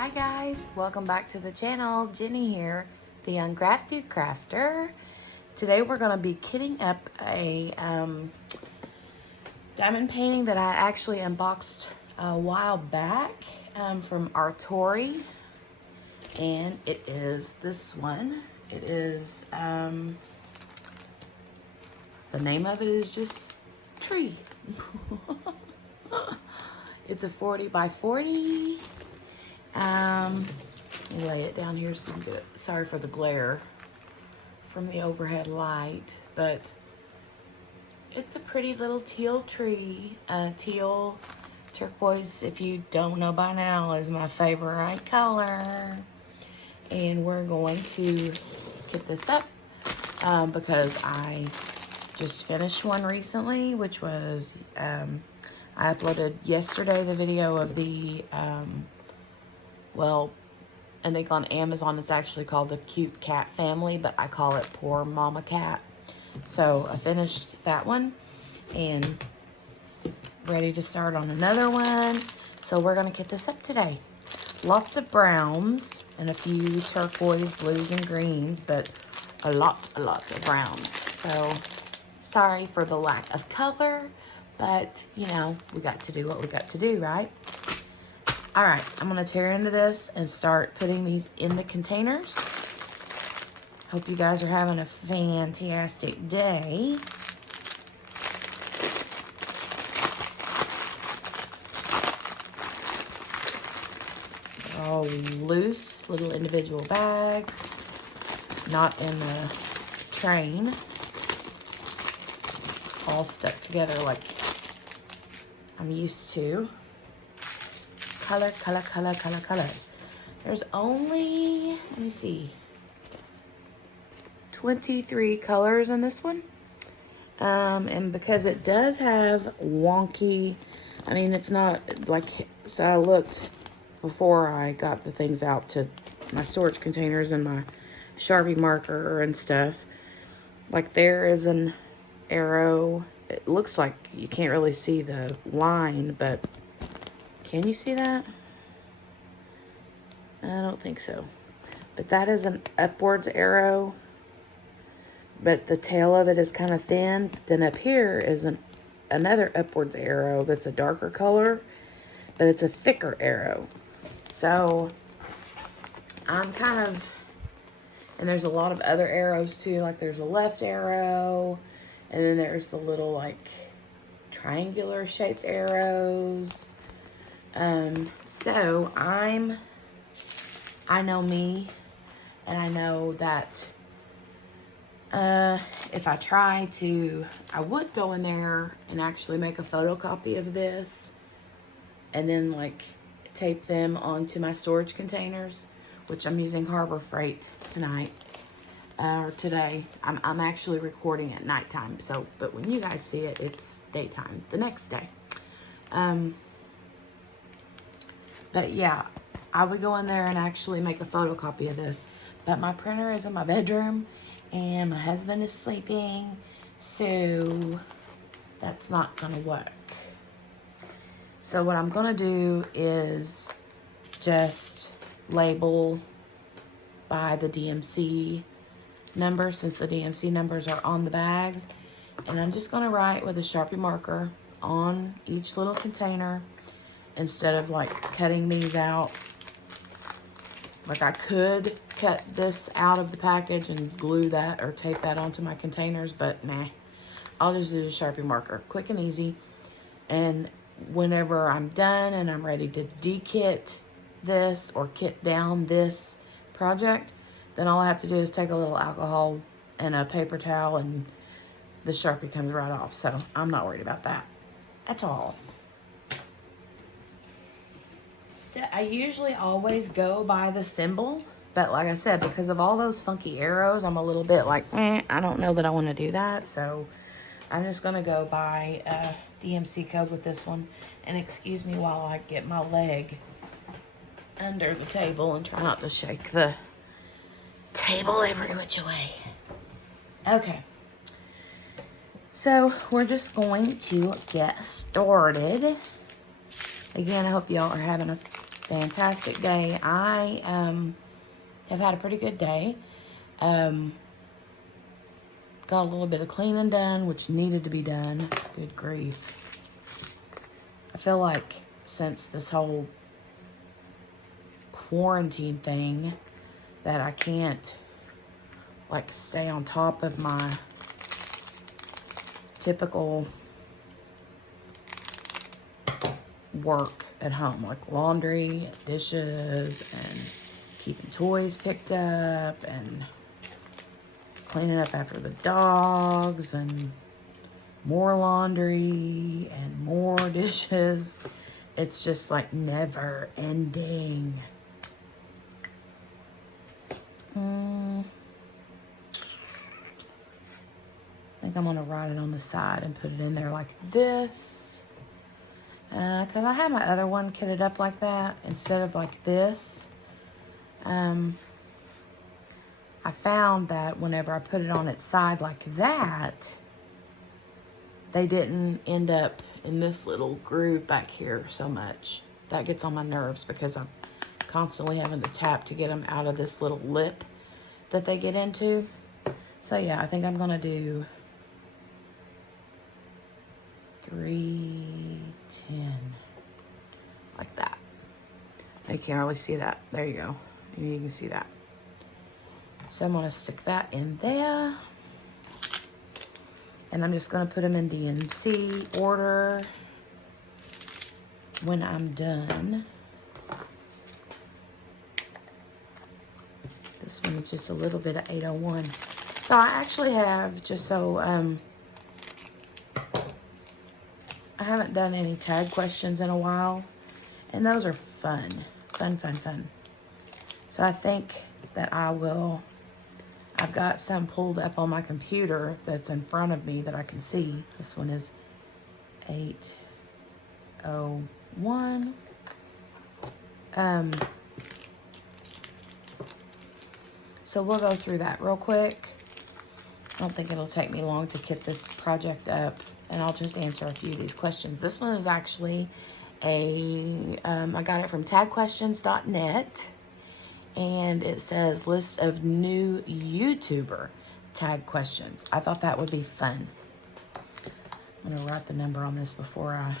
Hi guys, welcome back to the channel. Jenny here, the Uncrafted Crafter. Today we're going to be kitting up a diamond painting that I actually unboxed a while back from Artori, and it is this one. It is, the name of it is just Tree. It's a 40 by 40. Lay it down here so you can get it. Sorry for the glare from the overhead light, but it's a pretty little teal tree. Teal turquoise, if you don't know by now, is my favorite color. And we're going to get this up because I just finished one recently, which was, I uploaded yesterday the video of the, well, I think on Amazon it's actually called the Cute Cat Family, but I call it Poor Mama Cat. So I finished that one and ready to start on another one. So we're gonna get this up today. Lots of browns and a few turquoise, blues, and greens, but a lot of browns. So sorry for the lack of color, but you know, we got to do what we got to do, right? All right, I'm gonna tear into this and start putting these in the containers. Hope you guys are having a fantastic day. They're all loose, little individual bags, not in the train. All stuck together like I'm used to. Color. There's only, let me see, 23 colors in this one. And because it does have wonky, I mean, it's not like, so I looked before I got the things out to my storage containers and my Sharpie marker and stuff. Like there is an arrow. It looks like you can't really see the line, but can you see that? I don't think so. But that is an upwards arrow. But the tail of it is kind of thin. Then up here is another upwards arrow that's a darker color. But it's a thicker arrow. So I'm kind of... And there's a lot of other arrows too. Like there's a left arrow. And then there's the little like triangular shaped arrows. So I know me, and I know that if I try to, I would go in there and actually make a photocopy of this and then like tape them onto my storage containers, which I'm using Harbor Freight tonight, or today. I'm actually recording at nighttime, so, but when you guys see it, it's daytime, the next day. But yeah, I would go in there and actually make a photocopy of this. But my printer is in my bedroom and my husband is sleeping, so that's not gonna work. So what I'm gonna do is just label by the DMC number, since the DMC numbers are on the bags. And I'm just gonna write with a Sharpie marker on each little container, instead of like cutting these out. Like I could cut this out of the package and glue that or tape that onto my containers, but nah, I'll just do a Sharpie marker, quick and easy. And whenever I'm done and I'm ready to de-kit this or kit down this project, then all I have to do is take a little alcohol and a paper towel and the Sharpie comes right off. So I'm not worried about that at all. So I usually always go by the symbol, but like I said, because of all those funky arrows, I'm a little bit like, I don't know that I want to do that. So I'm just going to go by DMC code with this one. And excuse me while I get my leg under the table and try not to shake the table every which way. Okay. So we're just going to get started. Again, I hope y'all are having a fantastic day. I have had a pretty good day. Got a little bit of cleaning done, which needed to be done. Good grief. I feel like since this whole quarantine thing that I can't like stay on top of my typical work at home, like laundry, dishes, and keeping toys picked up, and cleaning up after the dogs, and more laundry, and more dishes. It's just like never ending. I think I'm gonna write it on the side and put it in there like this. Because I have my other one kitted up like that instead of like this. I found that whenever I put it on its side like that, they didn't end up in this little groove back here so much. That gets on my nerves because I'm constantly having to tap to get them out of this little lip that they get into. So yeah, I think I'm gonna do 310 like that. You can't really see that. There you go. You can see that. So I'm gonna stick that in there, and I'm just gonna put them in DMC order when I'm done. This one is just a little bit of 801. So I actually have, just so I haven't done any tag questions in a while, and those are fun. Fun. So I think that I've got some pulled up on my computer that's in front of me that I can see. This one is 801. So we'll go through that real quick. I don't think it'll take me long to get this project up, and I'll just answer a few of these questions. This one is actually I got it from tagquestions.net, and it says list of new YouTuber tag questions. I thought that would be fun. I'm gonna write the number on this before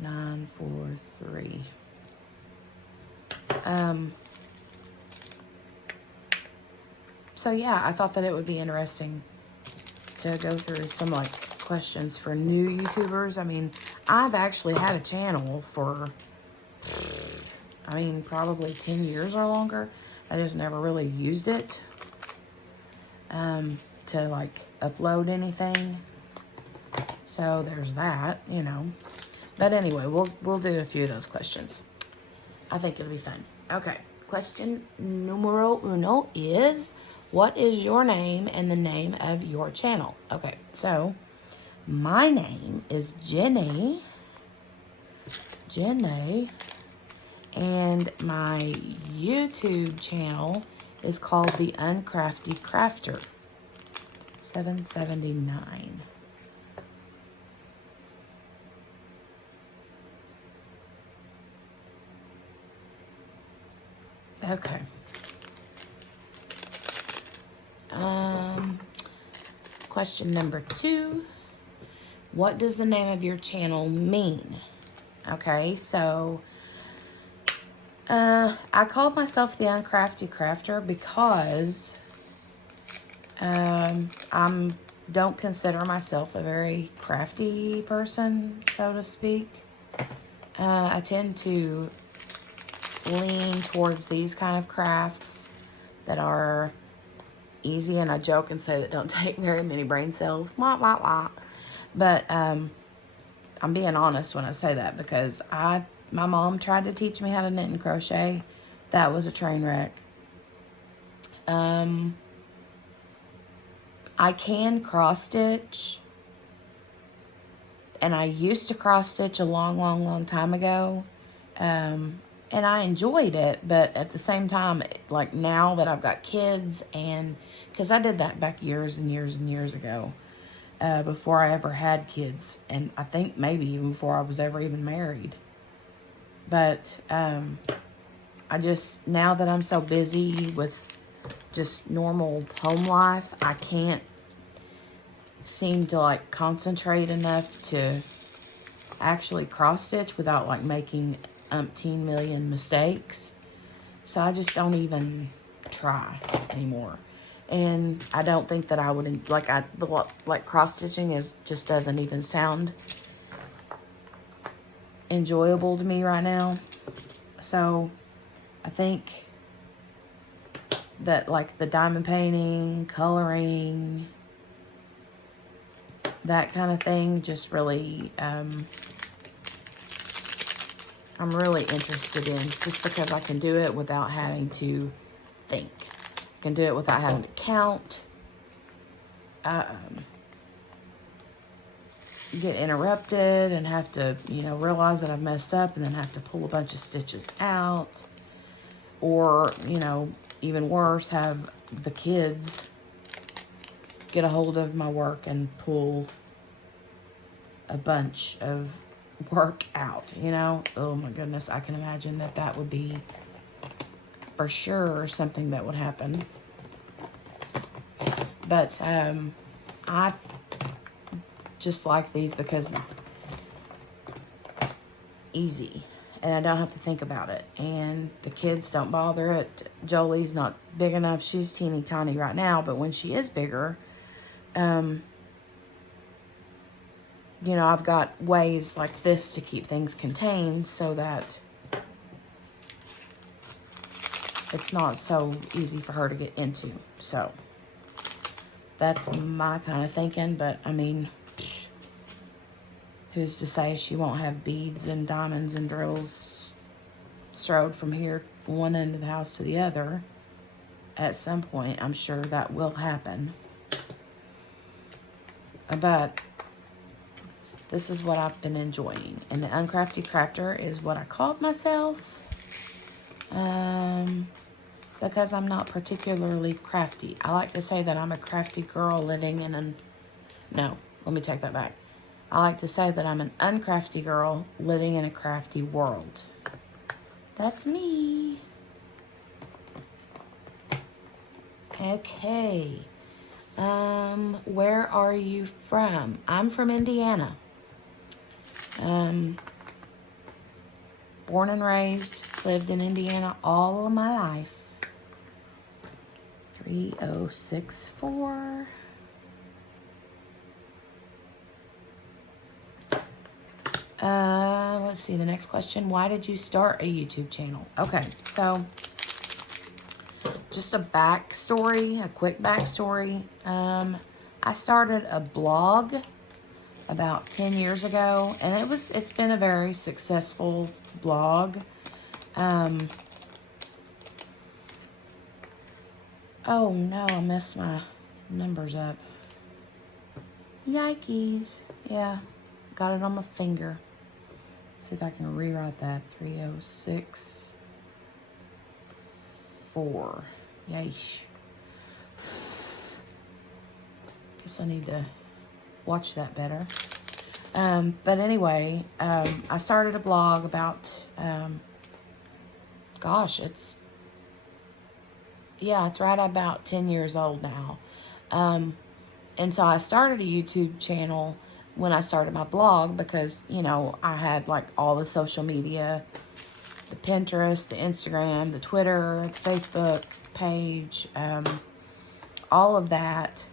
943. So yeah, I thought that it would be interesting to go through some like questions for new YouTubers. I mean, I've actually had a channel for, probably 10 years or longer. I just never really used it to like upload anything. So there's that, you know. But anyway, we'll do a few of those questions. I think it'll be fun. Okay, question numero uno is, what is your name and the name of your channel? Okay, so my name is Jenny, and my YouTube channel is called The Uncrafty Crafter, 779. Okay. Question number 2. What does the name of your channel mean? Okay, so I called myself The Uncrafty Crafter because I don't consider myself a very crafty person, so to speak. I tend to lean towards these kind of crafts that are easy, and I joke and say that don't take very many brain cells. Wah, wah, wah. But I'm being honest when I say that, because my mom tried to teach me how to knit and crochet. That was a train wreck. I can cross stitch, and I used to cross stitch a long time ago. And I enjoyed it, but at the same time, like now that I've got kids, and because I did that back years and years ago, before I ever had kids, and I think maybe even before I was ever even married. But I just, now that I'm so busy with just normal home life, I can't seem to like concentrate enough to actually cross stitch without like making umpteen million mistakes. So I just don't even try anymore. And I don't think that I would, like cross stitching just doesn't even sound enjoyable to me right now. So I think that like the diamond painting, coloring, that kind of thing just really, I'm really interested in, just because I can do it without having to think. I can do it without having to count, get interrupted and have to, you know, realize that I've messed up and then have to pull a bunch of stitches out. Or, you know, even worse, have the kids get a hold of my work and pull a bunch of work out, you know? Oh my goodness, I can imagine that that would be for sure something that would happen. But I just like these because it's easy and I don't have to think about it, and the kids don't bother it. Jolie's not big enough. She's teeny tiny right now, but when she is bigger, you know, I've got ways like this to keep things contained so that it's not so easy for her to get into. So that's my kind of thinking. But I mean, who's to say she won't have beads and diamonds and drills strode from here, one end of the house to the other at some point. I'm sure that will happen. But this is what I've been enjoying. And the Uncrafty Crafter is what I called myself. Because I'm not particularly crafty. I like to say that I'm a crafty girl living in an... No, let me take that back. I like to say that I'm an uncrafty girl living in a crafty world. That's me. Okay. Where are you from? I'm from Indiana. Born and raised, lived in Indiana all of my life. 3064. Let's see, the next question. Why did you start a YouTube channel? Okay, so just a backstory, a quick backstory. I started a blog about 10 years ago, and it's been a very successful blog. Oh no, I messed my numbers up. Yikes. Yeah, got it on my finger. See if I can rewrite that. 3064. Yeesh. Guess I need to watch that better. But anyway, I started a blog about, gosh, it's right about 10 years old now. And so I started a YouTube channel when I started my blog because, you know, I had like all the social media, the Pinterest, the Instagram, the Twitter, the Facebook page, all of that.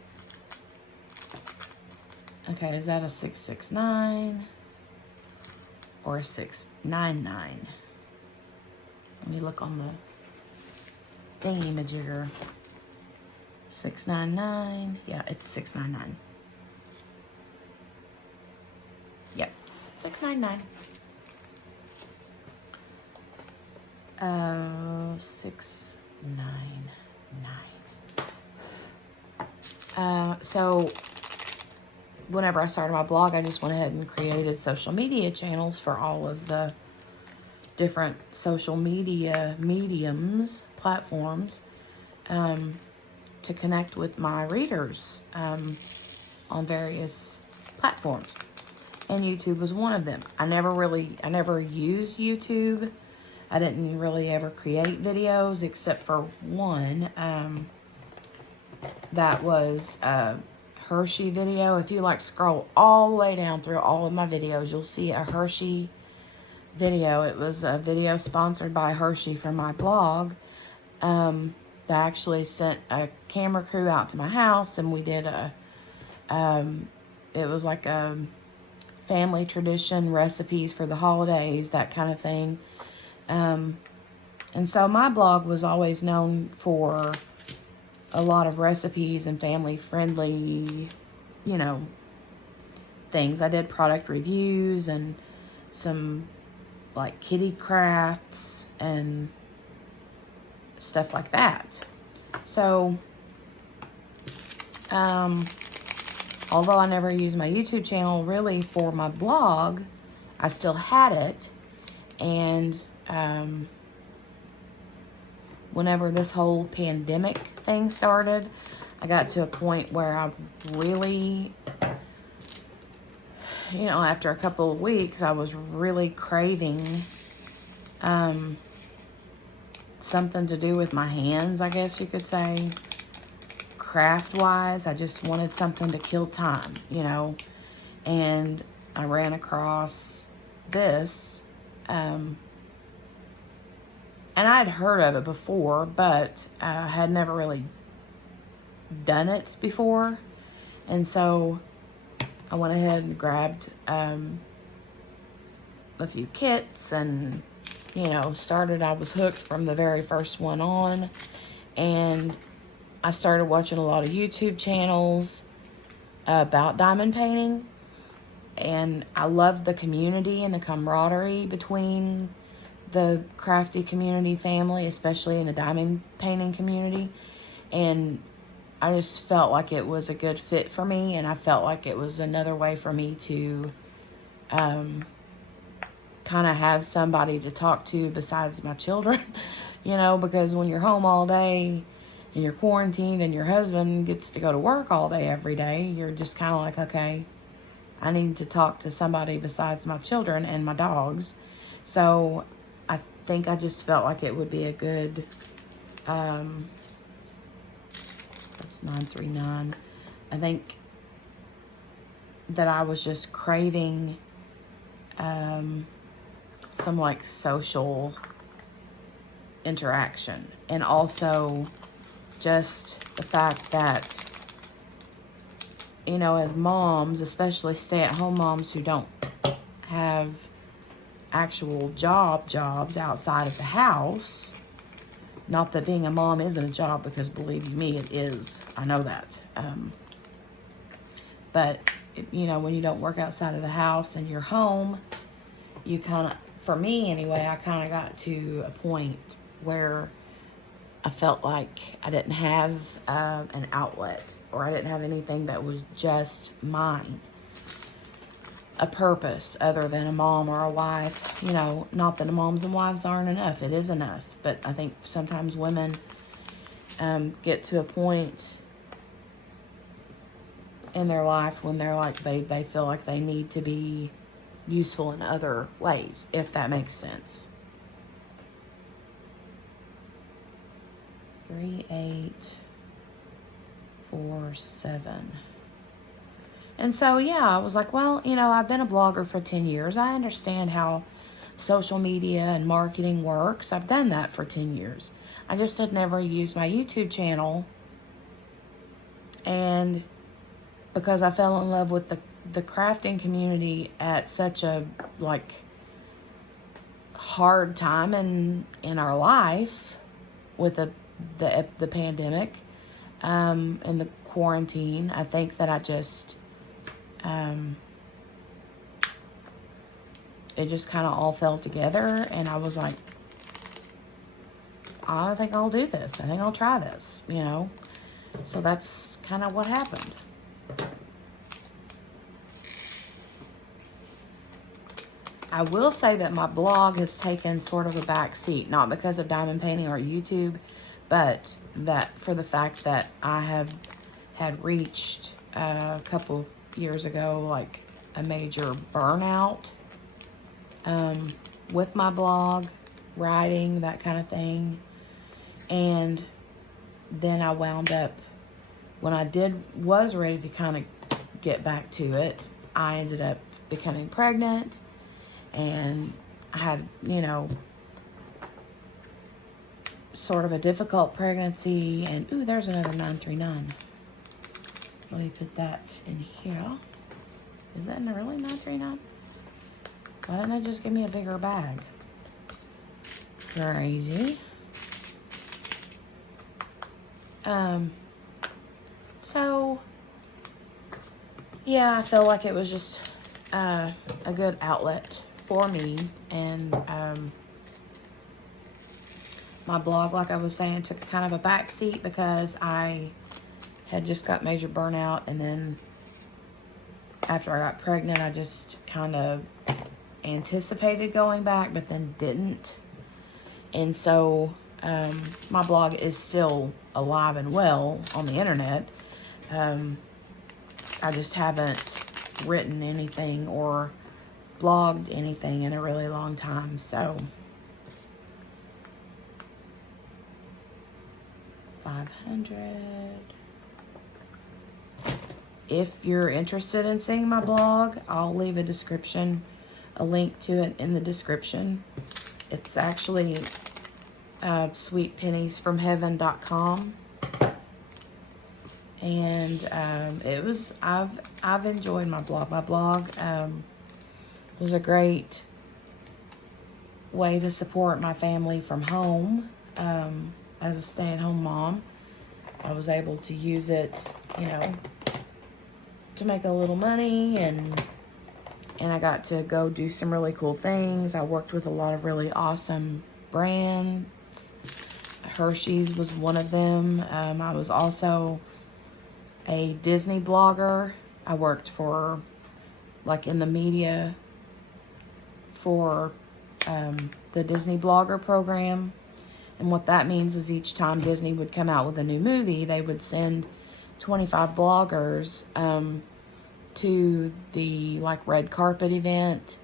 Okay, is that a 669 or a 699? Let me look on the thingy-majigger. 699. Yeah, it's 699. Yep, 699. 699. So whenever I started my blog, I just went ahead and created social media channels for all of the different social media mediums, platforms, to connect with my readers on various platforms. and YouTube was one of them. I never used YouTube. I didn't really ever create videos except for one. That was a Hershey video. If you like scroll all the way down through all of my videos, you'll see a Hershey video. It was a video sponsored by Hershey from my blog. They actually sent a camera crew out to my house, and we did it was like a family tradition, recipes for the holidays, that kind of thing. And so my blog was always known for a lot of recipes and family-friendly, you know, things. I did product reviews and some, like, kitty crafts and stuff like that. So, although I never used my YouTube channel really for my blog, I still had it. And whenever this whole pandemic thing started, I got to a point where I really, you know, after a couple of weeks, I was really craving something to do with my hands, I guess you could say. Craft-wise, I just wanted something to kill time, you know. And I ran across this, and I'd heard of it before, but I had never really done it before. And so I went ahead and grabbed a few kits and, you know, I was hooked from the very first one on. And I started watching a lot of YouTube channels about diamond painting. And I loved the community and the camaraderie between the crafty community family, especially in the diamond painting community. And I just felt like it was a good fit for me, and I felt like it was another way for me to kind of have somebody to talk to besides my children, you know, because when you're home all day and you're quarantined and your husband gets to go to work all day every day, you're just kind of like, okay, I need to talk to somebody besides my children and my dogs. So I think I just felt like it would be a good, that's 939. I think that I was just craving some like social interaction, and also just the fact that, you know, as moms, especially stay-at-home moms who don't have actual jobs outside of the house, not that being a mom isn't a job, because believe me, it is. I know that. But, you know, when you don't work outside of the house and you're home, you kind of, for me anyway, I kind of got to a point where I felt like I didn't have an outlet, or I didn't have anything that was just mine. A purpose other than a mom or a wife. You know, not that moms and wives aren't enough. It is enough. But I think sometimes women get to a point in their life when they're like, they feel like they need to be useful in other ways, if that makes sense. 3847. And so, yeah, I was like, well, you know, I've been a blogger for 10 years. I understand how social media and marketing works. I've done that for 10 years. I just had never used my YouTube channel. And because I fell in love with the crafting community at such a, like, hard time in our life with the pandemic and the quarantine, I think that I just it just kind of all fell together, and I was like, I think I'll do this. I think I'll try this, you know. So that's kind of what happened. I will say that my blog has taken sort of a back seat, not because of diamond painting or YouTube, but that for the fact that I have had reached a couple years ago, like a major burnout with my blog, writing, that kind of thing. And then I wound up, when I was ready to kind of get back to it, I ended up becoming pregnant, and I had, you know, sort of a difficult pregnancy. And ooh, there's another 939. Let me put that in here. Is that really 939? Why didn't they just give me a bigger bag? Crazy. So yeah, I feel like it was just a good outlet for me. And my blog, like I was saying, took kind of a backseat because I had just got major burnout. And then after I got pregnant, I just kind of anticipated going back, but then didn't. And so my blog is still alive and well on the internet. I just haven't written anything or blogged anything in a really long time. So 500. If you're interested in seeing my blog, I'll leave a link to it in the description. It's actually sweetpenniesfromheaven.com. And I've enjoyed my blog. My blog was a great way to support my family from home. As a stay-at-home mom, I was able to use it, you know, to make a little money, and I got to go do some really cool things. I worked with a lot of really awesome brands. Hershey's was one of them. I was also a Disney blogger. I worked for, like, in the media for the Disney blogger program. And what that means is each time Disney would come out with a new movie, they would send 25 bloggers to the, like, red carpet event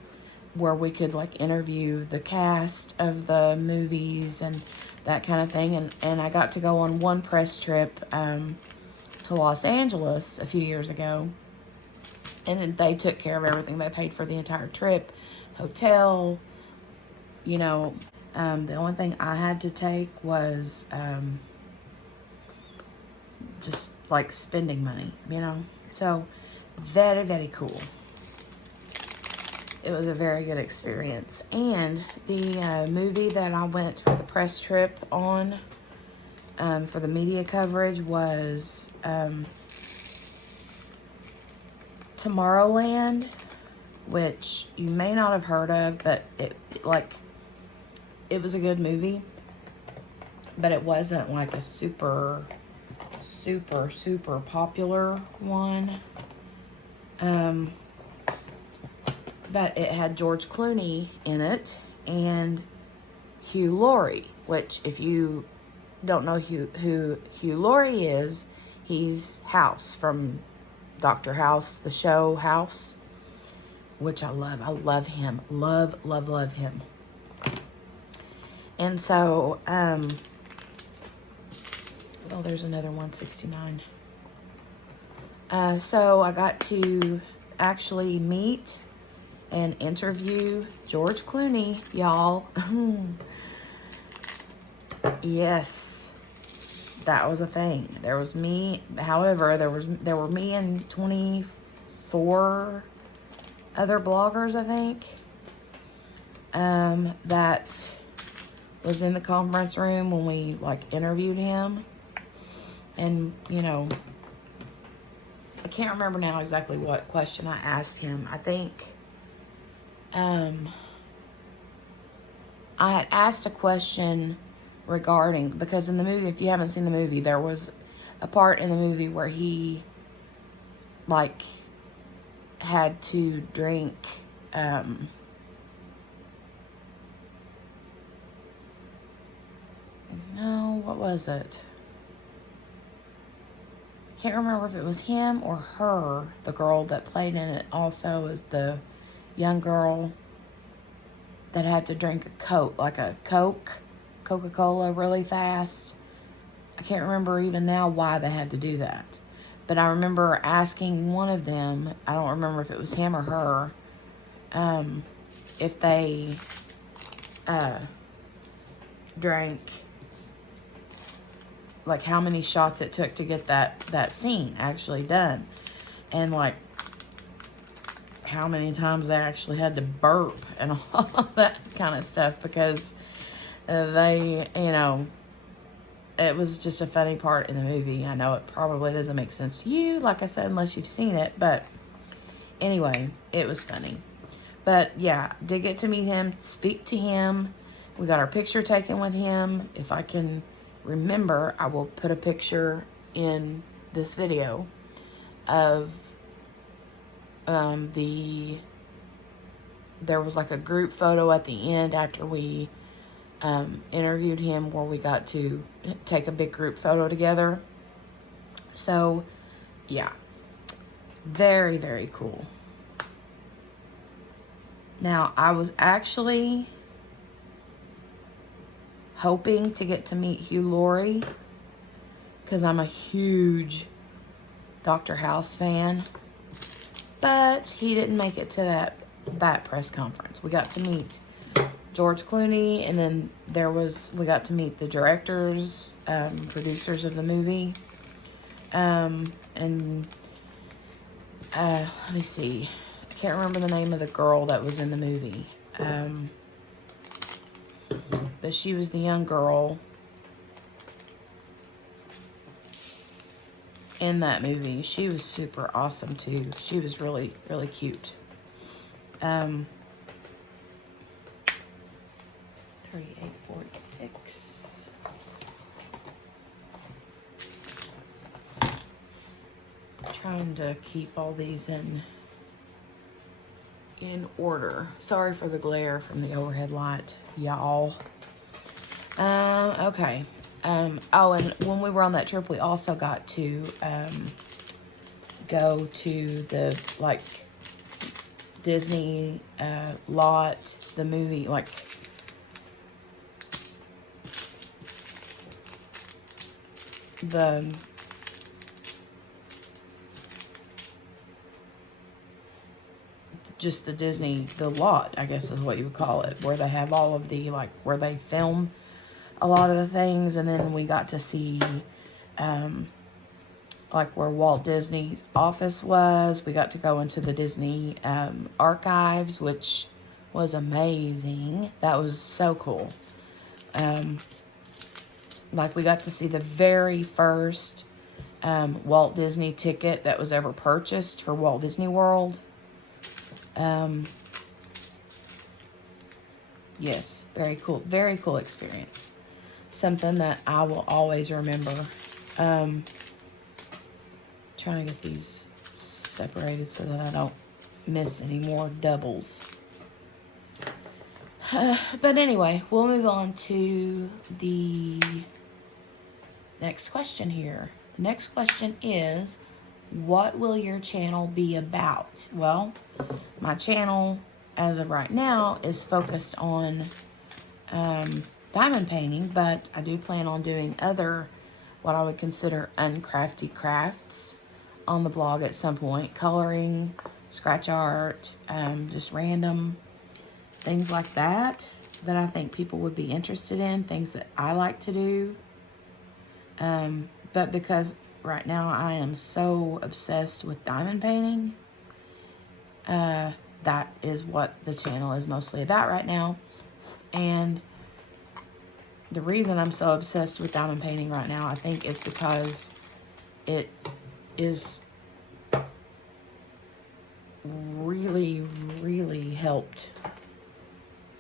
where we could, like, interview the cast of the movies and that kind of thing. And I got to go on one press trip to Los Angeles a few years ago, and they took care of everything. They paid for the entire trip, hotel, you know. The only thing I had to take was just like spending money, you know. So very, very cool. It was a very good experience. And the movie that I went for the press trip on, for the media coverage, was Tomorrowland, which you may not have heard of, but it was a good movie, but it wasn't like a super popular one. But it had George Clooney in it and Hugh Laurie, which, if you don't know who Hugh Laurie is, he's House from Dr. House, the show House, which I love. I love him. Love him. And so, oh, there's another 169. So I got to actually meet and interview George Clooney, y'all. Yes, that was a thing. There was me. However, there were me and 24 other bloggers, I think, that was in the conference room when we, like, interviewed him. And, you know, I can't remember now exactly what question I asked him. I think I had asked a question regarding, because in the movie, if you haven't seen the movie, there was a part in the movie where he, like, had to drink no, what was it? Can't remember if it was him or her, the girl that played in it also, was the young girl that had to drink a Coke, like a Coca-Cola really fast. I can't remember even now why they had to do that. But I remember asking one of them, I don't remember if it was him or her, if they drank, like how many shots it took to get that scene actually done. And like how many times they actually had to burp and all of that kind of stuff, because they, you know, it was just a funny part in the movie. I know it probably doesn't make sense to you, like I said, unless you've seen it, but anyway, it was funny. But yeah, did get to meet him, speak to him. We got our picture taken with him. If I can remember, I will put a picture in this video of there was like a group photo at the end after we interviewed him, where we got to take a big group photo together. So yeah, very, very cool. Now, I was actually hoping to get to meet Hugh Laurie, because I'm a huge Dr. House fan, but he didn't make it to that press conference. We got to meet George Clooney, and then we got to meet the directors, producers of the movie, and let me see, I can't remember the name of the girl that was in the movie, but she was the young girl in that movie. She was super awesome too. She was really, really cute. 3846. Trying to keep all these in order. Sorry for the glare from the overhead light, y'all. Okay. Oh, and when we were on that trip, we also got to go to the like Disney lot, the movie, like the just the Disney, the lot, I guess is what you would call it, where they have all of the, like, where they film a lot of the things. And then we got to see, like, where Walt Disney's office was. We got to go into the Disney archives, which was amazing. That was so cool. Like, we got to see the very first Walt Disney ticket that was ever purchased for Walt Disney World. Yes, very cool experience. Something that I will always remember. Trying to get these separated so that I don't miss any more doubles. But anyway, we'll move on to the next question here. The next question is, what will your channel be about? Well, my channel, as of right now, is focused on diamond painting, but I do plan on doing other, what I would consider uncrafty crafts on the blog at some point. Coloring, scratch art, just random things like that I think people would be interested in, things that I like to do. But because right now I am so obsessed with diamond painting, that is what the channel is mostly about right now. And the reason I'm so obsessed with diamond painting right now, I think, is because it is really, really helped.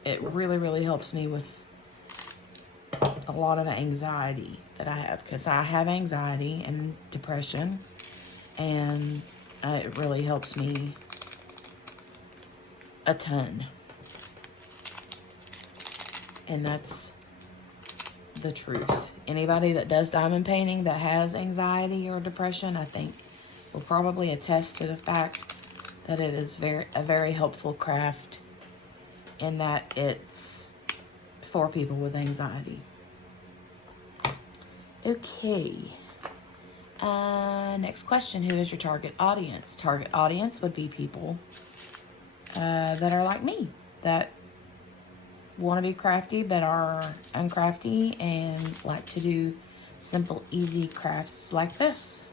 It really, really helps me with a lot of the anxiety that I have, because I have anxiety and depression, and it really helps me a ton. And that's the truth. Anybody that does diamond painting that has anxiety or depression, I think, will probably attest to the fact that it is a very helpful craft in that it's for people with anxiety. Okay. Next question. Who is your target audience? Target audience would be people that are like me, that want to be crafty but are uncrafty and like to do simple, easy crafts like this.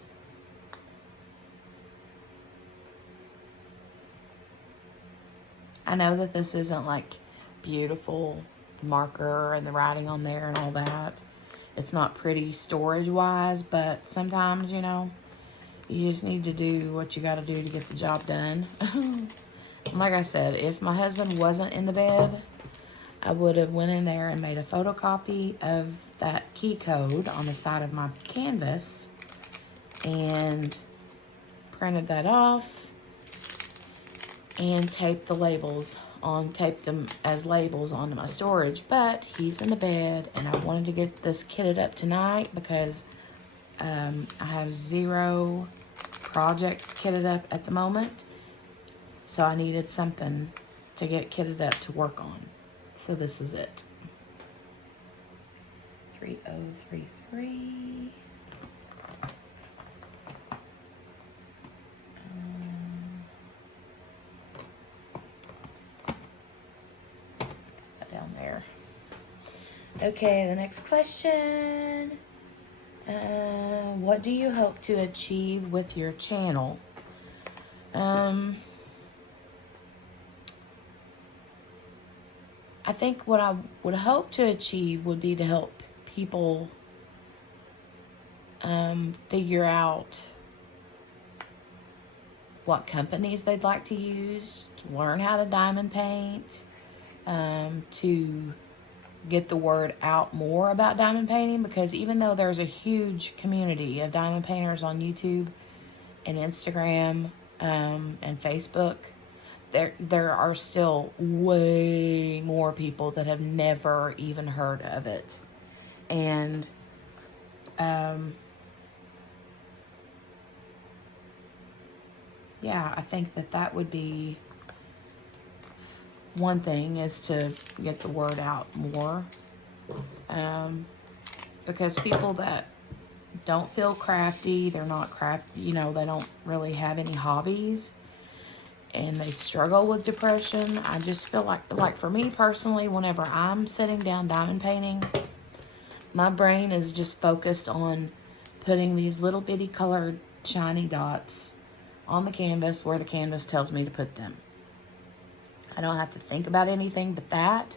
I know that this isn't like beautiful marker and the writing on there and all that. It's not pretty storage wise, but sometimes, you know, you just need to do what you got to do to get the job done. Like I said, if my husband wasn't in the bed, I would have went in there and made a photocopy of that key code on the side of my canvas and printed that off and taped them as labels onto my storage. But he's in the bed and I wanted to get this kitted up tonight because I have 0 projects kitted up at the moment. So I needed something to get kitted up to work on. So this is it. 3033. Down there. Okay, the next question. What do you hope to achieve with your channel? I think what I would hope to achieve would be to help people figure out what companies they'd like to use, to learn how to diamond paint, to get the word out more about diamond painting, because even though there's a huge community of diamond painters on YouTube and Instagram and Facebook, there are still way more people that have never even heard of it. And yeah, I think that would be one thing, is to get the word out more. Because people that don't feel crafty, they're not crafty, you know, they don't really have any hobbies, and they struggle with depression. I just feel like for me personally, whenever I'm sitting down diamond painting, my brain is just focused on putting these little bitty colored shiny dots on the canvas where the canvas tells me to put them. I don't have to think about anything but that.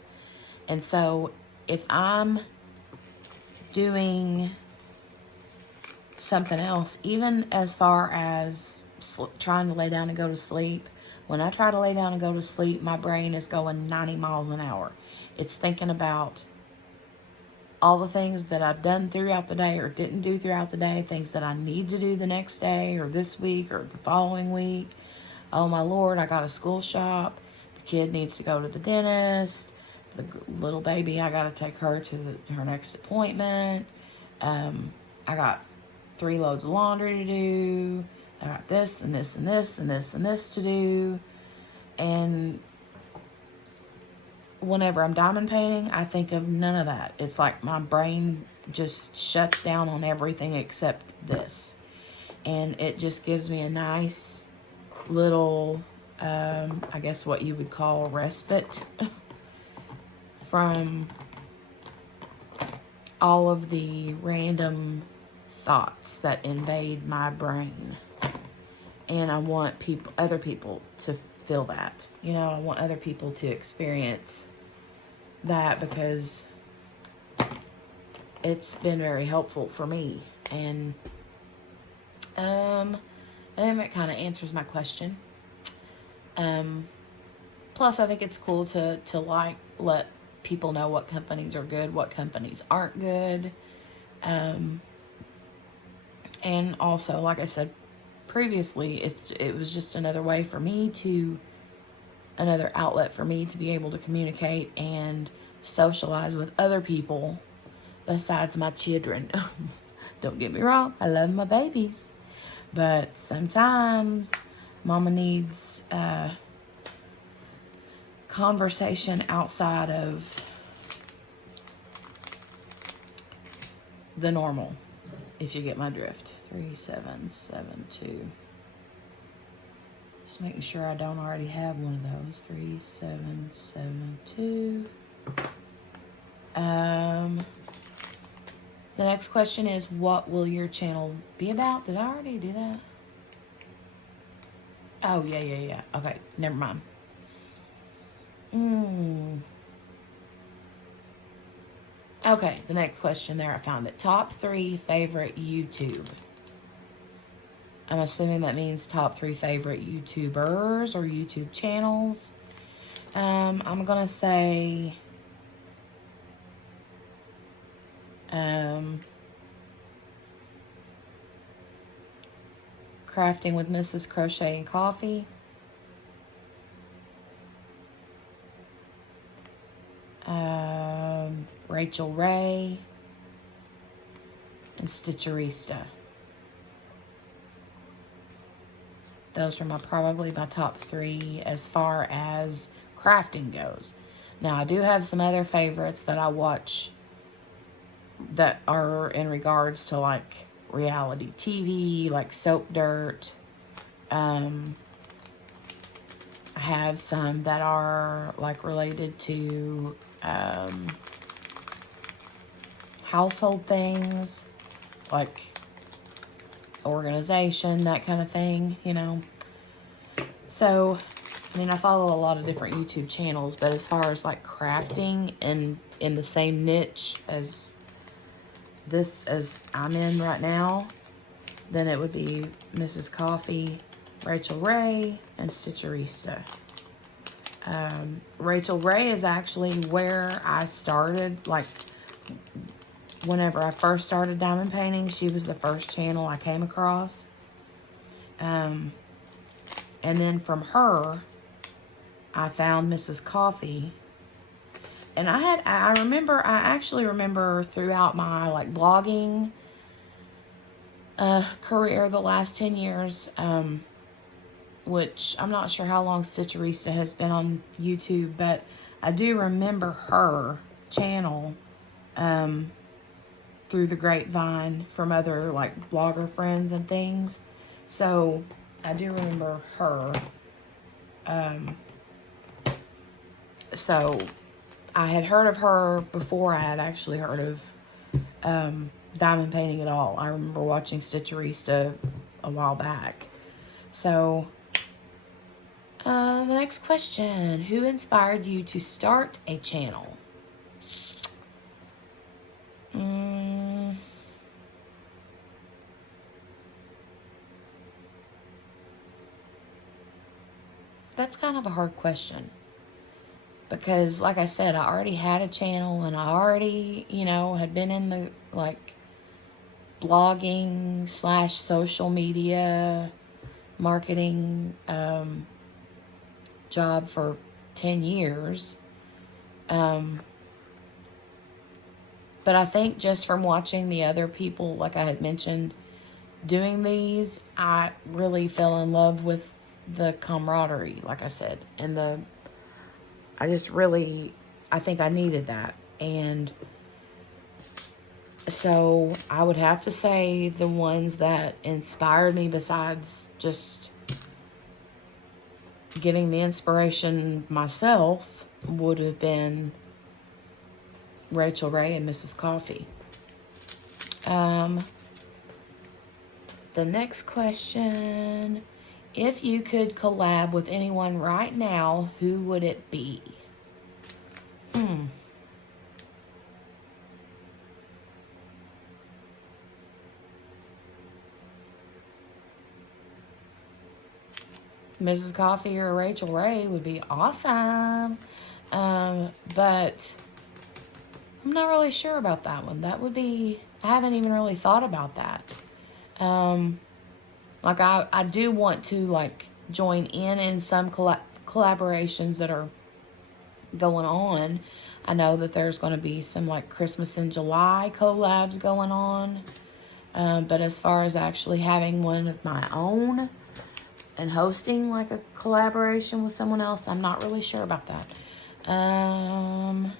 And so if I'm doing something else, even as far as trying to lay down and go to sleep, when I try to lay down and go to sleep, my brain is going 90 miles an hour. It's thinking about all the things that I've done throughout the day or didn't do throughout the day, things that I need to do the next day or this week or the following week. Oh my Lord, I got a school shop. The kid needs to go to the dentist. The little baby, I got to take her to her next appointment. I got 3 loads of laundry to do. I got this and this and this and this and this to do. And whenever I'm diamond painting, I think of none of that. It's like my brain just shuts down on everything except this. And it just gives me a nice little, I guess what you would call respite from all of the random thoughts that invade my brain. And I want other people to feel that. You know, I want other people to experience that, because it's been very helpful for me. And I think that kind of answers my question. Plus, I think it's cool to like let people know what companies are good, what companies aren't good. And also, like I said previously, it was just another way for me another outlet for me to be able to communicate and socialize with other people, besides my children. Don't get me wrong, I love my babies. But sometimes mama needs conversation outside of the normal, if you get my drift. 3772. Just making sure I don't already have one of those. 3772. The next question is, what will your channel be about? Did I already do that? Oh, yeah. Okay, never mind. Okay, the next question there, I found it. Top 3 favorite YouTube. I'm assuming that means top 3 favorite YouTubers or YouTube channels. I'm gonna say Crafting with Mrs. Crochet and Coffee. Rachel Ray and Stitcherista. Those are probably my top 3 as far as crafting goes. Now, I do have some other favorites that I watch that are in regards to like reality TV, like Soap Dirt. I have some that are like related to household things, like organization, that kind of thing, you know. So, I mean, I follow a lot of different YouTube channels, but as far as like crafting and in the same niche as this, as I'm in right now, then it would be Mrs. Coffee, Rachel Ray, and Stitcherista. Rachel Ray is actually where I started, like, whenever I first started diamond painting, she was the first channel I came across. And then from her, I found Mrs. Coffee. And I actually remember throughout my, like, blogging career the last 10 years, which I'm not sure how long Stitcherista has been on YouTube, but I do remember her channel through the grapevine from other like blogger friends and things. So I do remember her. So I had heard of her before I had actually heard of diamond painting at all. I remember watching Stitcherista a while back. So the next question, who inspired you to start a channel? That's kind of a hard question. Because, like I said, I already had a channel and I already, you know, had been in the, like, blogging / social media marketing job for 10 years. But I think just from watching the other people, like I had mentioned, doing these, I really fell in love with the camaraderie, like I said, and I think I needed that. And so I would have to say the ones that inspired me, besides just getting the inspiration myself, would have been Rachel Ray and Mrs. Coffee. The next question, if you could collab with anyone right now, who would it be? Mrs. Coffee or Rachel Ray would be awesome. But I'm not really sure about that one. That would be, I haven't even really thought about that. Like I do want to like join in some collaborations that are going on. I know that there's going to be some like Christmas in July collabs going on. But as far as actually having one of my own and hosting like a collaboration with someone else, I'm not really sure about that. The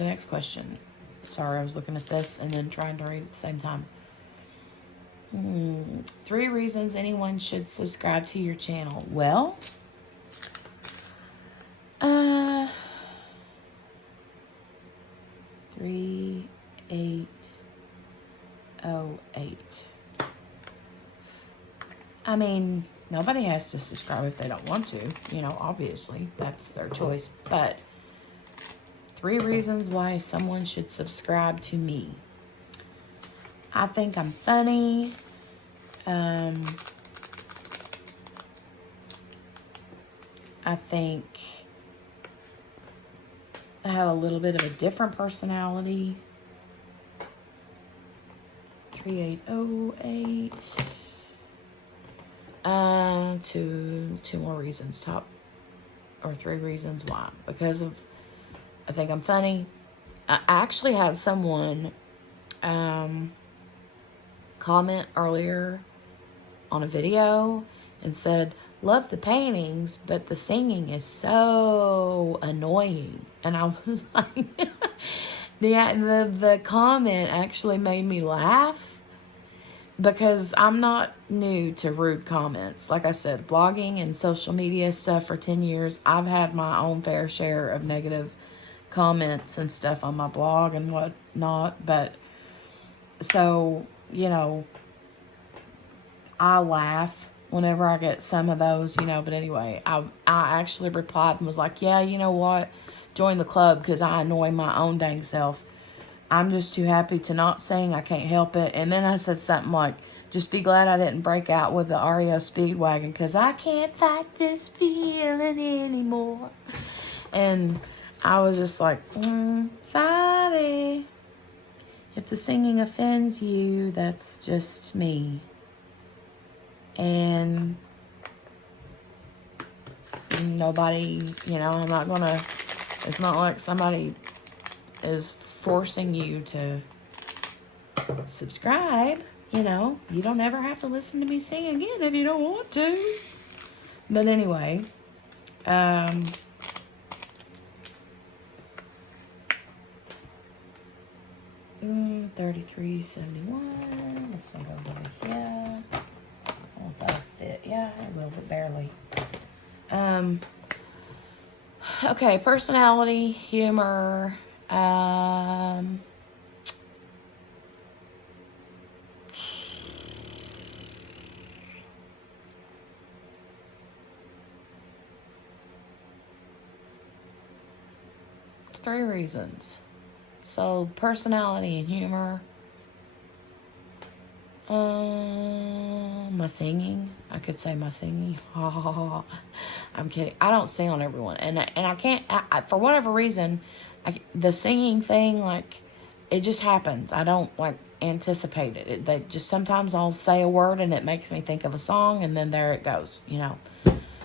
next question. Sorry, I was looking at this and then trying to read at the same time. 3 reasons anyone should subscribe to your channel. Well, 3808. I mean, nobody has to subscribe if they don't want to. You know, obviously, that's their choice. But 3 reasons why someone should subscribe to me. I think I'm funny. I think I have a little bit of a different personality. 3808. Two more reasons. 3 reasons why. Because of, I think I'm funny. I actually had someone comment earlier on a video and said, love the paintings, but the singing is so annoying. And I was like, the comment actually made me laugh. Because I'm not new to rude comments. Like I said, blogging and social media stuff for 10 years, I've had my own fair share of negative comments and stuff on my blog and whatnot. But, so, you know, I laugh whenever I get some of those, you know. But anyway, I actually replied and was like, yeah, you know what? Join the club because I annoy my own dang self. I'm just too happy to not sing. I can't help it. And then I said something like, just be glad I didn't break out with the REO Speedwagon because I can't fight this feeling anymore. And I was just like, sorry. If the singing offends you, that's just me. And nobody, you know, I'm not gonna, it's not like somebody is forcing you to subscribe. You know, you don't ever have to listen to me sing again if you don't want to. But anyway, 3371. This one goes over here. I don't know if that'll fit. Yeah, it will, but barely. Okay, personality, humor. 3 reasons. So, personality and humor. My singing. I could say my singing. I'm kidding. I don't sing on everyone. And I can't, for whatever reason, the singing thing, like, it just happens. I don't, like, anticipate it. They just, sometimes I'll say a word and it makes me think of a song and then there it goes, you know.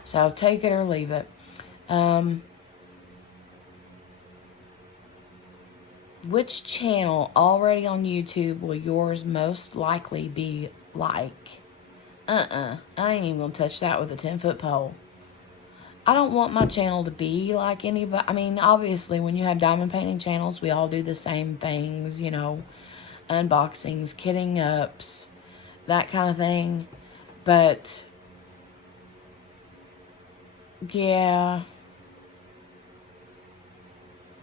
So, take it or leave it. Which channel already on YouTube will yours most likely be like? I ain't even gonna touch that with a 10-foot pole. I don't want my channel to be like anybody. I mean, obviously, when you have diamond painting channels, we all do the same things, you know, unboxings, kitting ups, that kind of thing. But, yeah,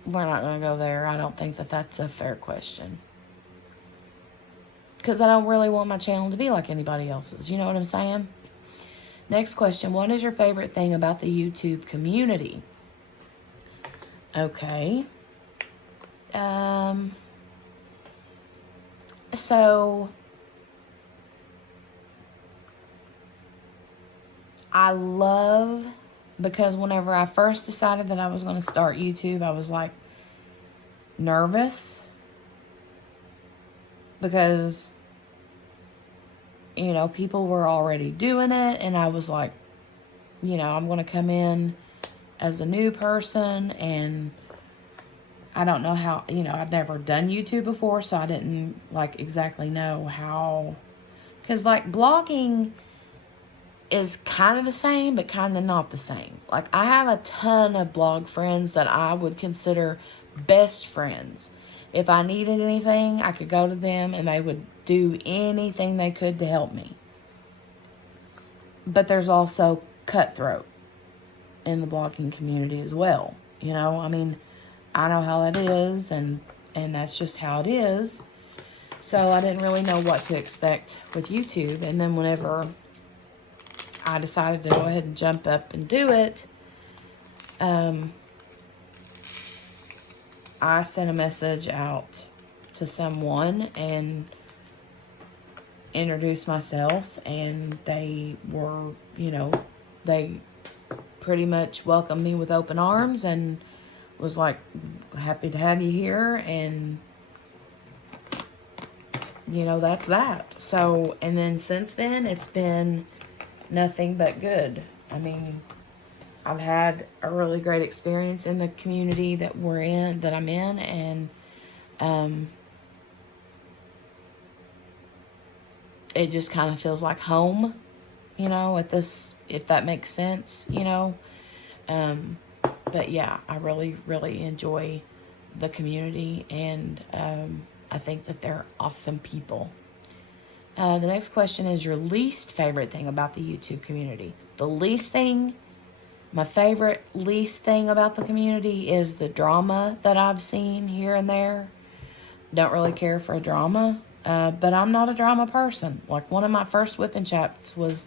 we're not going to go there. I don't think that that's a fair question. Because I don't really want my channel to be like anybody else's. You know what I'm saying? Next question. What is your favorite thing about the YouTube community? Okay. So, I love, because whenever I first decided that I was going to start YouTube, I was like nervous because, you know, people were already doing it and I was like, you know, I'm going to come in as a new person, and I don't know how, you know, I'd never done YouTube before, so I didn't like exactly know how, because like blogging is kind of the same, but kind of not the same. Like, I have a ton of blog friends that I would consider best friends. If I needed anything, I could go to them and they would do anything they could to help me. But there's also cutthroat in the blogging community as well. You know, I mean, I know how that is, and that's just how it is. So I didn't really know what to expect with YouTube. And then whenever I decided to go ahead and jump up and do it, I sent a message out to someone and introduced myself, and they were, you know, they pretty much welcomed me with open arms and was like, happy to have you here, and you know, that's that. So, and then since then, it's been nothing but good. I mean, I've had a really great experience in the community that I'm in, and it just kind of feels like home, you know, at this, if that makes sense, you know. But yeah, I really, really enjoy the community, and I think that they're awesome people. The next question is your least favorite thing about the YouTube community. The least thing, my favorite least thing about the community is the drama that I've seen here and there. Don't really care for drama, but I'm not a drama person. Like, one of my first whipping chats was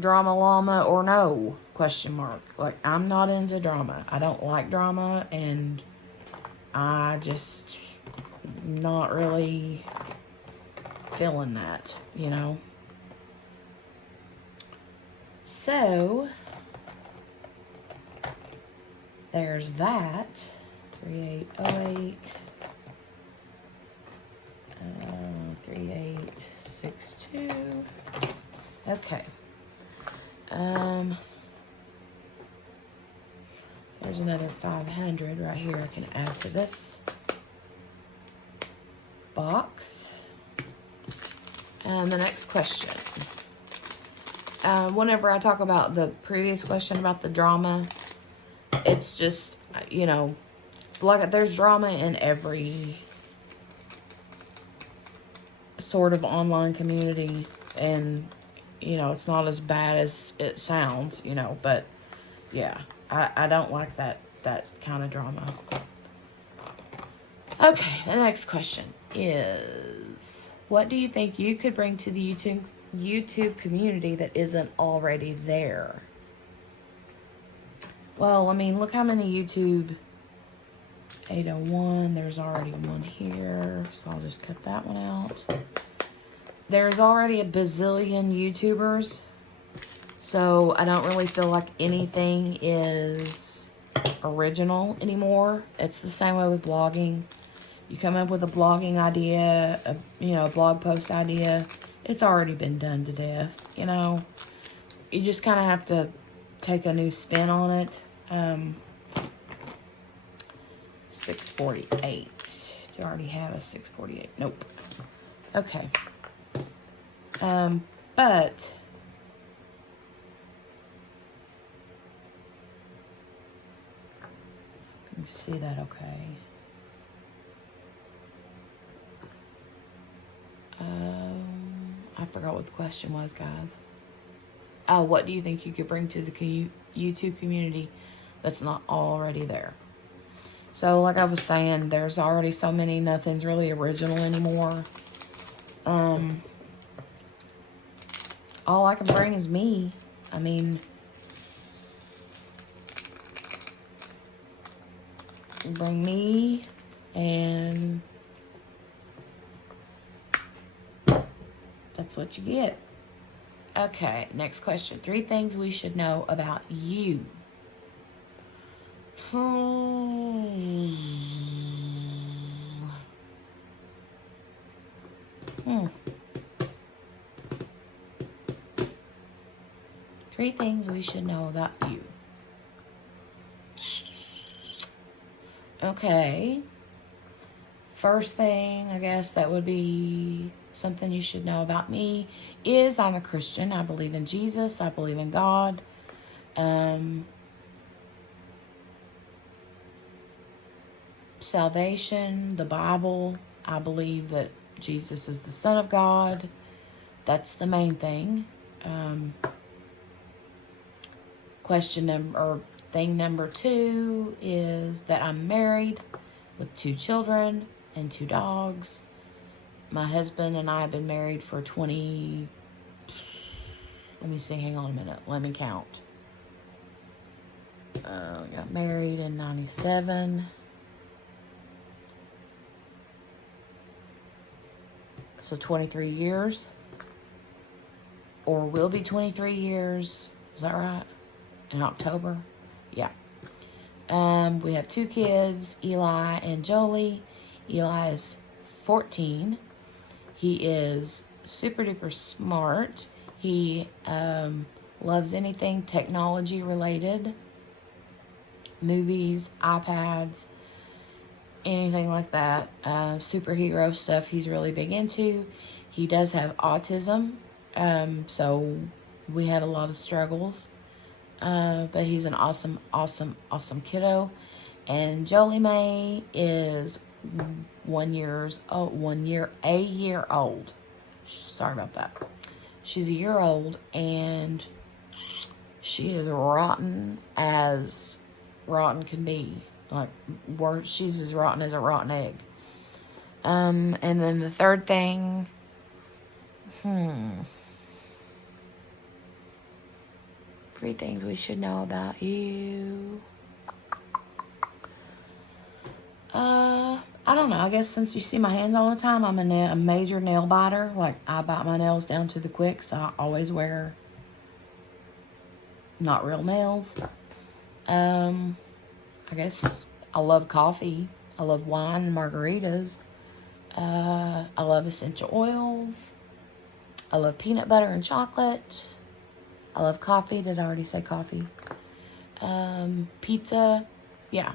drama llama or no, question mark. Like, I'm not into drama. I don't like drama, and I just not really feeling that, you know. So there's that. 3808 3862. Okay. There's another 500 right here I can add to this box. The next question. Whenever I talk about the previous question about the drama, it's just, you know, like, there's drama in every sort of online community, and, you know, it's not as bad as it sounds, you know, but yeah, I don't like that kind of drama. Okay, the next question is, what do you think you could bring to the YouTube community that isn't already there? Well, I mean, look how many YouTube 801, there's already one here, so I'll just cut that one out. There's already a bazillion YouTubers, so I don't really feel like anything is original anymore. It's the same way with blogging. You come up with a blogging idea, a blog post idea, it's already been done to death, you know. You just kind of have to take a new spin on it. 648. Do I already have a 648? Nope. Okay. But you can see that okay. I forgot what the question was, guys. Oh, what do you think you could bring to the YouTube community that's not already there? So, like I was saying, there's already so many, nothing's really original anymore. All I can bring is me. I mean, bring me, and that's what you get. Okay, next question. 3 things we should know about you. 3 things we should know about you. Okay. First thing, I guess that would be something you should know about me is I'm a Christian. I believe in Jesus. I believe in God. Salvation, the Bible. I believe that Jesus is the Son of God. That's the main thing. Thing number 2 is that I'm married with 2 children and 2 dogs. My husband and I have been married for 20... Let me see, hang on a minute. Let me count. Got married in 97. So 23 years. Or will be 23 years. Is that right? In October? Yeah. We have 2 kids, Eli and Jolie. Eli is 14. He is super duper smart. He loves anything technology related. Movies, iPads, anything like that. Superhero stuff he's really big into. He does have autism. So we have a lot of struggles. But he's an awesome, awesome, awesome kiddo. And Jolie Mae is a year old. Sorry about that. She's a year old, and she is rotten as rotten can be. Like, she's as rotten as a rotten egg. And then the third thing, 3 things we should know about you. I don't know. I guess since you see my hands all the time, I'm a major nail biter. Like, I bite my nails down to the quick, so I always wear not real nails. I guess I love coffee. I love wine and margaritas. I love essential oils. I love peanut butter and chocolate. I love coffee. Did I already say coffee? Pizza. Yeah.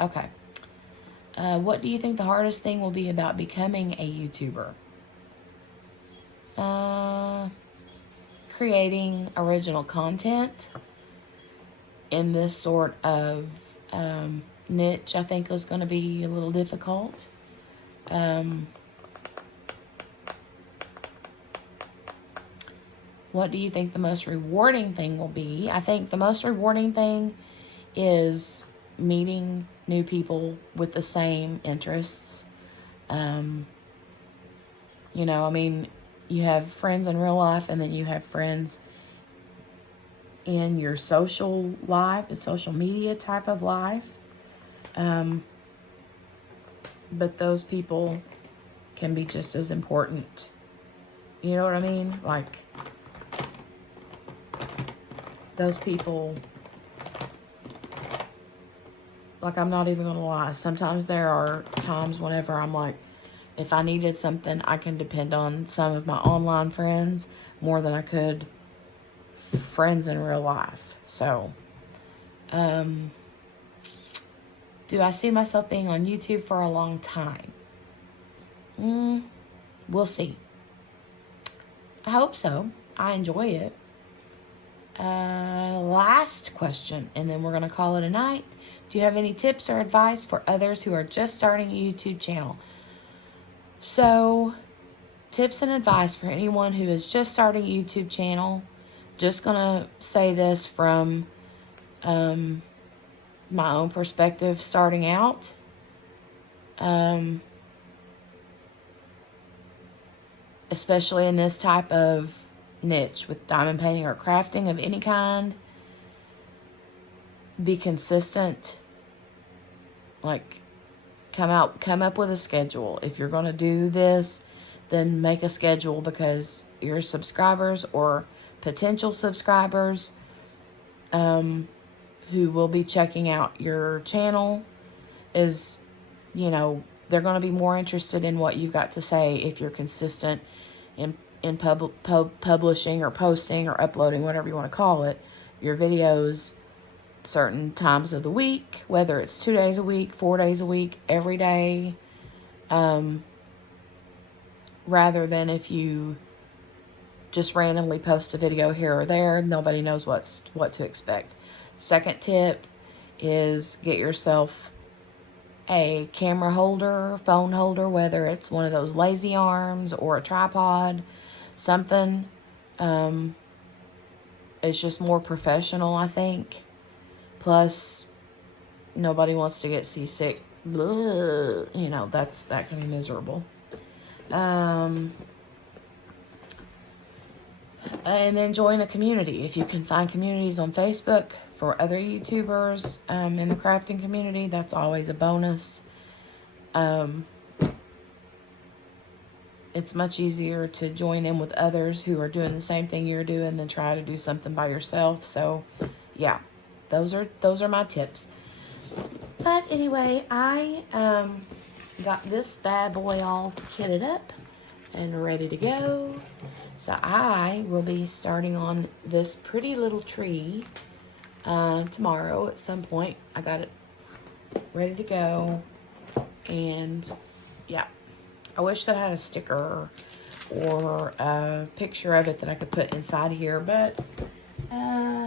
Okay. What do you think the hardest thing will be about becoming a YouTuber? Creating original content in this sort of niche, I think, is going to be a little difficult. What do you think the most rewarding thing will be? I think the most rewarding thing is meeting new people with the same interests. You know, I mean, you have friends in real life, and then you have friends in your social life, the social media type of life. But those people can be just as important. You know what I mean? Like, those people, like, I'm not even gonna lie. Sometimes there are times whenever I'm like, if I needed something, I can depend on some of my online friends more than I could friends in real life. So, do I see myself being on YouTube for a long time? We'll see. I hope so. I enjoy it. Last question, and then we're going to call it a night. Do you have any tips or advice for others who are just starting a YouTube channel? So, tips and advice for anyone who is just starting a YouTube channel. Just going to say this from my own perspective starting out. Especially in this type of niche with diamond painting or crafting of any kind. Be consistent. Like, come up with a schedule. If you're going to do this, then make a schedule, because your subscribers or potential subscribers who will be checking out your channel is, you know, they're going to be more interested in what you've got to say if you're consistent in publishing or posting or uploading, whatever you want to call it, your videos certain times of the week, whether it's 2 days a week, 4 days a week, every day, rather than if you just randomly post a video here or there, nobody knows what to expect. Second tip is get yourself a camera holder, phone holder, whether it's one of those lazy arms or a tripod, something. It's just more professional, I think. Plus, nobody wants to get seasick. Blah, you know, that can be miserable. And then join a community. If you can find communities on Facebook for other YouTubers in the crafting community, that's always a bonus. It's much easier to join in with others who are doing the same thing you're doing than try to do something by yourself. So, yeah, those are my tips. But anyway, I got this bad boy all kitted up and ready to go. So I will be starting on this pretty little tree tomorrow at some point. I got it ready to go. And yeah, I wish that I had a sticker or a picture of it that I could put inside here. But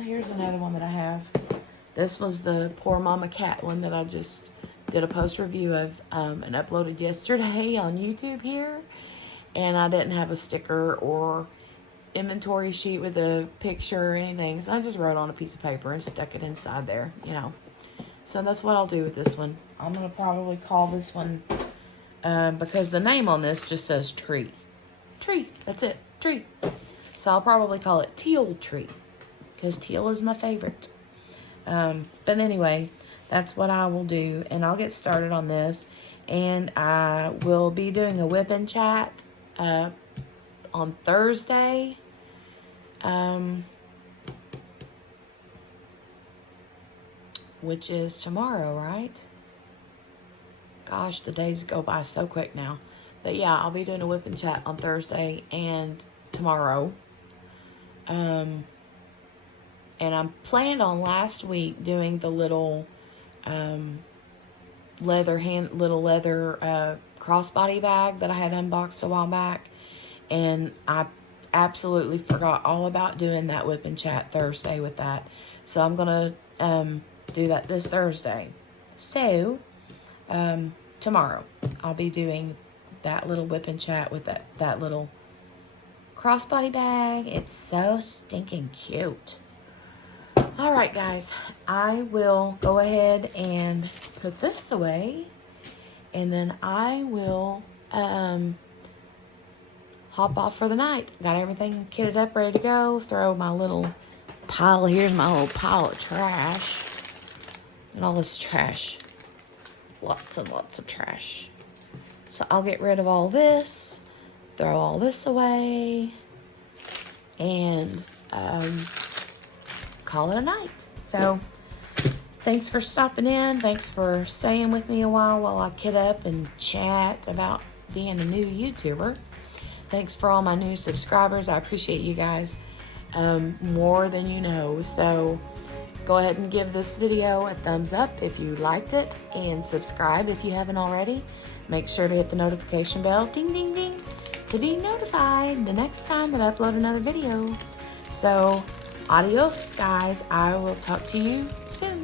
here's another one that I have. This was the Poor Mama Cat one that I just did a post review of and uploaded yesterday on YouTube here. And I didn't have a sticker or inventory sheet with a picture or anything. So I just wrote on a piece of paper and stuck it inside there, you know. So that's what I'll do with this one. I'm going to probably call this one, because the name on this just says tree. Tree, that's it, tree. So I'll probably call it Teal Tree, because teal is my favorite. But anyway, that's what I will do. And I'll get started on this. And I will be doing a whip and chat on Thursday. Which is tomorrow, right? Gosh, the days go by so quick now. But yeah, I'll be doing a whip and chat on Thursday and tomorrow. And I'm planned on last week doing the little leather crossbody bag that I had unboxed a while back, and I absolutely forgot all about doing that whip and chat Thursday with that. So I'm gonna do that this Thursday. So tomorrow I'll be doing that little whip and chat with that little crossbody bag. It's so stinking cute. All right, guys, I will go ahead and put this away, and then I will hop off for the night. Got everything kitted up, ready to go. Throw my little pile. Here's my little pile of trash. And all this trash. Lots and lots of trash. So I'll get rid of all this. Throw all this away. And call it a night. So thanks for stopping in. Thanks for staying with me a while I kit up and chat about being a new YouTuber. Thanks for all my new subscribers. I appreciate you guys more than you know. So go ahead and give this video a thumbs up if you liked it, and subscribe if you haven't already. Make sure to hit the notification bell, ding, ding, ding, to be notified the next time that I upload another video. So adios, guys. I will talk to you soon.